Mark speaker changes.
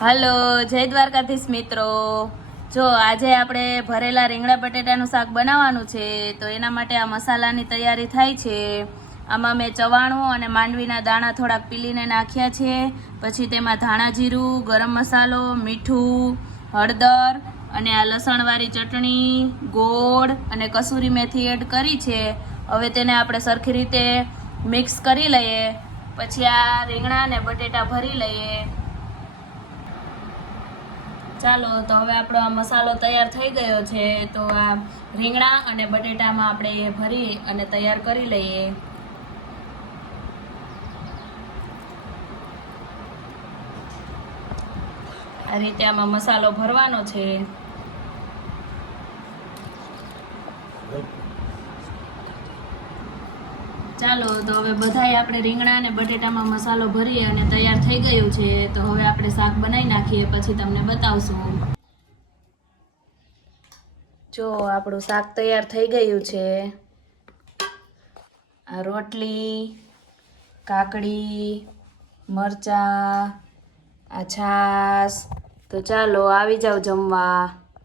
Speaker 1: હાલો, જય દ્વારકાધીશ મિત્રો. જો આજે આપણે ભરેલા રીંગણા બટેટાનું શાક બનાવવાનું છે, તો એના માટે આ મસાલાની તૈયારી થાય છે. આમાં મેં ચવાણું અને માંડવીના દાણા થોડાક પીલીને નાખ્યા છે. પછી તેમાં ધાણા જીરું, ગરમ મસાલો, મીઠું, હળદર અને આ લસણવાળી ચટણી, ગોળ અને કસૂરી મેથી એડ કરી છે. હવે તેને આપણે સરખી રીતે મિક્સ કરી લઈએ. પછી આ રીંગણા અને બટેટા ભરી લઈએ. ચાલો, તો હવે આપણો આ મસાલો તૈયાર થઈ ગયો છે. તો આ રીંગણા અને બટેટામાં આપણે એ ભરી અને તૈયાર કરી લઈએ. આ રીતે આમાં મસાલો ભરવાનો છે. ચાલો, તો હવે બધાય આપણે રીંગણા અને બટેટામાં મસાલો ભરીએ અને તૈયાર થઈ ગયું છે, તો હવે આપણે શાક બનાવી નાખીએ, પછી તમને બતાવશું. જો, આપણું શાક તૈયાર થઈ ગયું છે. આ રોટલી, કાકડી, મરચા, આ છાશ. તો ચાલો, આવી જાઓ જમવા.